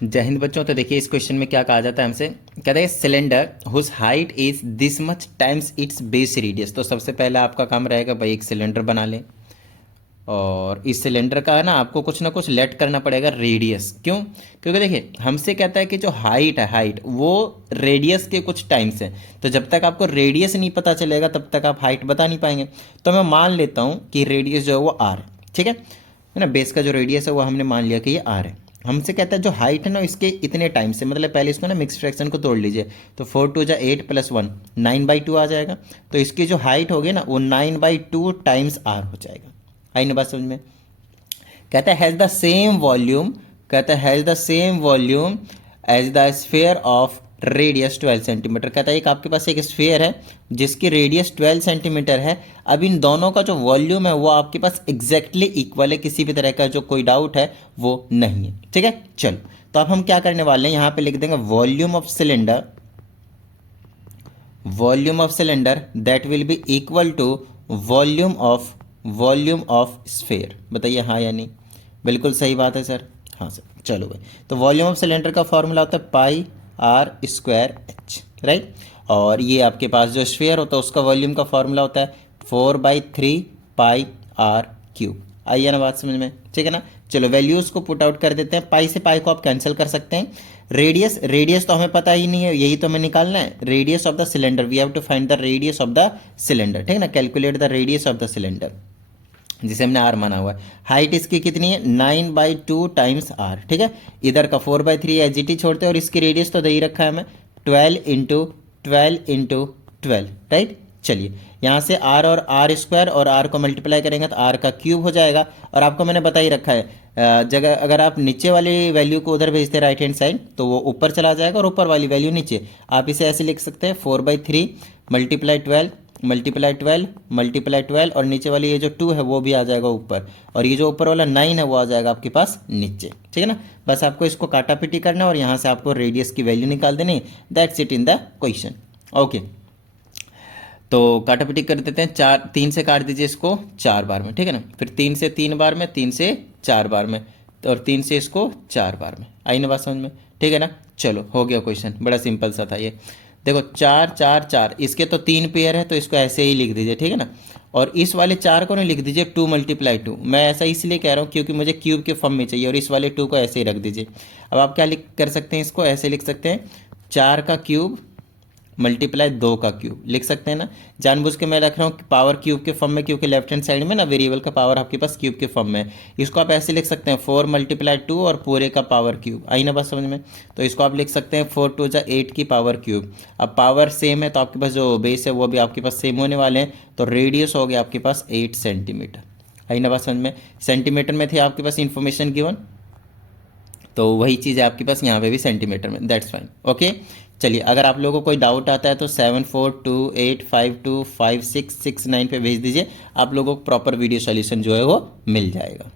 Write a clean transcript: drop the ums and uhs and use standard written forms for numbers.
जय हिंद बच्चों। तो देखिए इस क्वेश्चन में क्या कहा जाता है हमसे, कहते हैं cylinder whose height is this much times its base radius. तो सबसे पहले आपका काम रहेगा भाई एक सिलेंडर बना लें, और इस सिलेंडर का है ना आपको कुछ ना कुछ लेट करना पड़ेगा रेडियस। क्यों? क्योंकि देखिए हमसे कहता है कि जो हाइट है हाइट वो रेडियस के कुछ टाइम्स है। तो जब तक आपको रेडियस नहीं पता चलेगा तब तक आप हाइट बता नहीं पाएंगे। तो मैं मान लेता हूँ कि रेडियस जो है वो आर है, ठीक है ना। बेस का जो रेडियस है वो हमने मान लिया कि ये आर है। हमसे कहता है जो हाइट है ना इसके इतने टाइम से, मतलब पहले इसको ना मिक्स फ्रैक्शन को तोड़ लीजिए। तो 4 2 8 + 1 9/2 आ जाएगा। तो इसकी जो हाइट होगी ना वो 9/2 टाइम्स आर हो जाएगा। आई ना बात समझ में? कहता है हैज़ द सेम वॉल्यूम, कहता है has the same volume as the sphere of radius 12 centimetre. कहता है एक आपके पास एक स्फेयर है जिसकी रेडियस 12 सेंटीमीटर है। अब इन दोनों का जो वॉल्यूम है वो आपके पास एग्जैक्टली इक्वल है, किसी भी तरह का जो कोई डाउट है वो नहीं है, ठीक है। चलो तो अब हम क्या करने वाले हैं, यहाँ पे लिख देंगे volume of cylinder, volume of cylinder that will be equal to volume of sphere. बताइए हाँ या नहीं? बिल्कुल सही बात है सर, हाँ सर। चलो भाई, तो वॉल्यूम ऑफ सिलेंडर का फॉर्मूला होता है πr²h, राइट। और ये आपके पास जो स्फेयर होता है उसका वॉल्यूम का फॉर्मूला होता है 4/3πr³। आइए ना बात समझ में, ठीक है ना। चलो वैल्यूज़ को पुट आउट कर देते हैं। पाई से पाई को आप कैंसिल कर सकते हैं। रेडियस तो हमें पता ही नहीं है, यही तो हमें निकालना है। Radius of the cylinder, we have to find the radius of the cylinder, ठीक है ना। Calculate the radius of the cylinder जिसे हमने आर माना हुआ है। हाइट इसकी कितनी है 9/2 टाइम्स आर, ठीक है। इधर का 4/3 एच छोड़ते हैं और इसकी रेडियस तो दे ही रखा है हमें 12 × 12 × 12, राइट। चलिए यहाँ से आर और r² और r को मल्टीप्लाई करेंगे तो r का क्यूब हो जाएगा। और आपको मैंने बता ही रखा है जगह अगर आप नीचे वाली वैल्यू को उधर भेजते हैं राइट हैंड साइड तो वो ऊपर चला जाएगा और ऊपर वाली वैल्यू नीचे। आप इसे ऐसे लिख सकते हैं 4/3 × 12 और नीचे वाली ये जो 2 है वो भी आ जाएगा ऊपर, और ये जो ऊपर वाला 9 है वो आ जाएगा आपके पास नीचे, ठीक है ना। बस आपको इसको काटा पीटी करना और यहाँ से आपको रेडियस की वैल्यू निकाल देनी। That's it in the question. Okay, तो काटा पीटी कर देते हैं। 3 से काट दीजिए इसको 4 बार में, ठीक है ना। फिर 3 से 3 बार में, 3 से 4 बार में, और 3 से इसको 4 बार में। आई ना बात समझ में, ठीक है ना। चलो हो गया क्वेश्चन, बड़ा सिंपल सा था ये। देखो 4 4 4, इसके तो 3 पेयर है तो इसको ऐसे ही लिख दीजिए, ठीक है ना। और इस वाले 4 को ना लिख दीजिए 2 × 2। मैं ऐसा इसलिए कह रहा हूँ क्योंकि मुझे क्यूब के फॉर्म में चाहिए, और इस वाले 2 को ऐसे ही रख दीजिए। अब आप क्या कर सकते हैं, इसको ऐसे लिख सकते हैं 4 का क्यूब मल्टीप्लाई 2 का क्यूब लिख सकते हैं ना। जानबूझ के मैं रख रहा हूँ पावर क्यूब के फॉर्म में, क्योंकि लेफ्ट हैंड साइड में ना वेरिएबल का पावर आपके पास क्यूब के फॉर्म में है। इसको आप ऐसे लिख सकते हैं 4 × 2 और पूरे का पावर क्यूब। आई ना बात समझ में? तो इसको आप लिख सकते हैं 4 2 8 की पावर क्यूब। अब पावर सेम है तो आपके पास जो बेस है वो भी आपके पास सेम होने वाले हैं। तो रेडियस हो गया आपके पास 8 सेंटीमीटर। आई ना बात समझ में? सेंटीमीटर में थी आपके पास इंफॉर्मेशन गिवन, तो वही चीज़ है आपके पास यहाँ पे भी सेंटीमीटर में। That's fine, okay. चलिए अगर आप लोगों को कोई डाउट आता है तो 7428525669 पे भेज दीजिए। आप लोगों को प्रॉपर वीडियो सॉल्यूशन जो है वो मिल जाएगा।